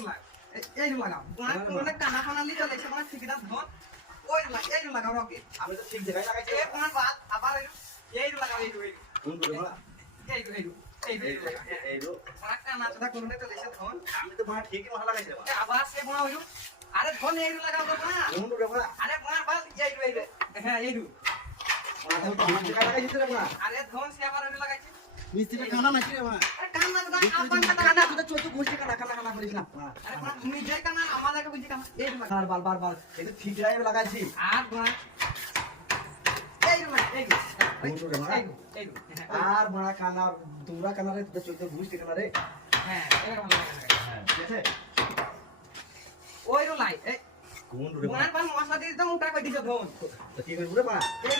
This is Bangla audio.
লাগ এই লাগাও কোন কানা কানা লি চলে সে মানে ঠিকই দাও ধন ওই লাগাও রকে আমি তো ঠিক জায়গায় লাগাইছি এ কোন বাদ আবার এই লাগাও এই কোন করে বলা এই কোন কানা চদা কোন চলে সে ধন আমি তো মা ঠিকই মাথা লাগাইছি বা আবার সে বনা হইলো আরে ধন এই লাগাও তো না কোন করে বলা আরে কোন বাদ এই হ্যাঁ এই মাথা তো ঠিক জায়গায় লাগাইছি রে মা আরে ধন সে আবার ওই লাগাইছে মিস্ত্রি কানা নাকি রে মা আরে কানা দাদা আপন কানা তো চোখ গোষ্ঠী কানা করিস না আরে কোন তুমি যে কানা আমাদেরকে বুঝি কানা এই বাল এই তো ঠিক জায়গায় লাগাইছি আর কোন এই কোন করে মা এই আর মারা কানা দুরা কানা রে তো চোখ গোষ্ঠী কানা রে হ্যাঁ এরকম লাগা ঠিক আছে ওই লাই এই কোন রে মা কোন মশলা দিয়ে তো মোটা কই দিছো ধন তো কি করব রে মা এই